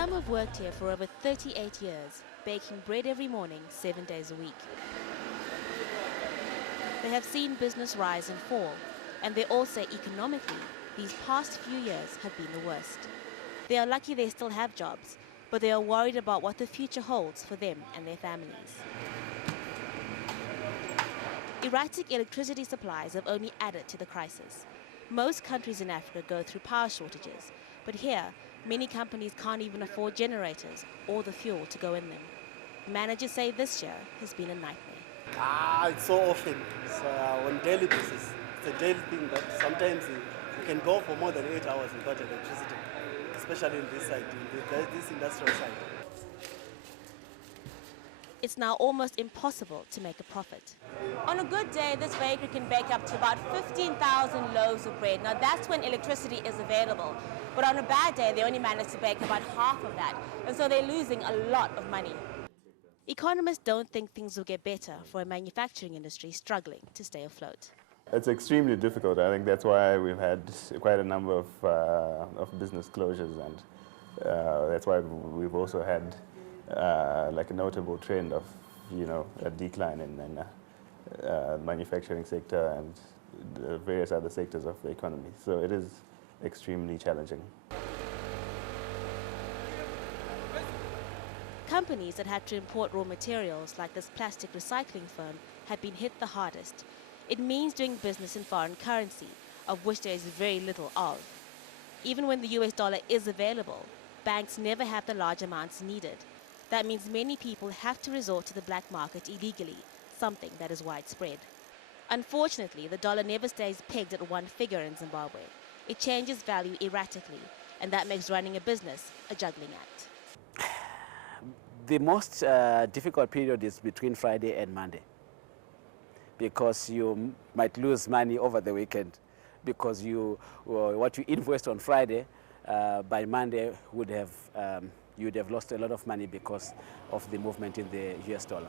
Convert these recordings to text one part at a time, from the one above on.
Some have worked here for over 38 years, baking bread every morning, 7 days a week. They have seen business rise and fall, and they all say economically, these past few years have been the worst. They are lucky they still have jobs, but they are worried about what the future holds for them and their families. Erratic electricity supplies have only added to the crisis. Most countries in Africa go through power shortages, but here, many companies can't even afford generators or the fuel to go in them. Managers say this year has been a nightmare. It's so often. It's on a daily basis. It's a daily thing that sometimes you can go for more than 8 hours without electricity, especially in this side, in this industrial side. It's now almost impossible to make a profit. On a good day, this bakery can bake up to about 15,000 loaves of bread. Now that's when electricity is available. But on a bad day, they only manage to bake about half of that. And so they're losing a lot of money. Economists don't think things will get better for a manufacturing industry struggling to stay afloat. It's extremely difficult. I think that's why we've had quite a number of business closures, and that's why we've also had like a notable trend of, a decline in manufacturing sector and the various other sectors of the economy. So it is extremely challenging. Companies that had to import raw materials like this plastic recycling firm have been hit the hardest. It means doing business in foreign currency, of which there is very little of. Even when the US dollar is available, banks never have the large amounts needed. That means many people have to resort to the black market illegally, something that is widespread. Unfortunately, the dollar never stays pegged at one figure in Zimbabwe. It changes value erratically, and that makes running a business a juggling act. The most difficult period is between Friday and Monday, because you might lose money over the weekend, because what you invoiced on Friday, by Monday you'd have lost a lot of money because of the movement in the US dollar.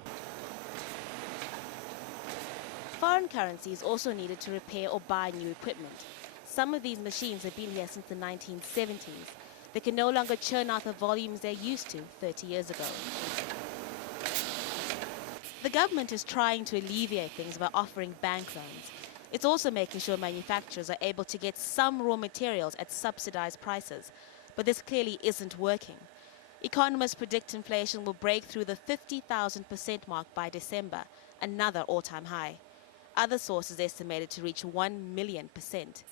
Foreign currency is also needed to repair or buy new equipment. Some of these machines have been here since the 1970s. They can no longer churn out the volumes they used to 30 years ago. The government is trying to alleviate things by offering bank loans. It's also making sure manufacturers are able to get some raw materials at subsidized prices, but this clearly isn't working. Economists predict inflation will break through the 50,000% mark by December, another all-time high. Other sources estimate it to reach 1 million%.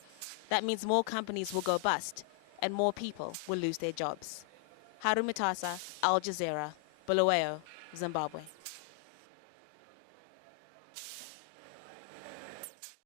That means more companies will go bust, and more people will lose their jobs. Haru Mutasa, Al Jazeera, Bulawayo, Zimbabwe.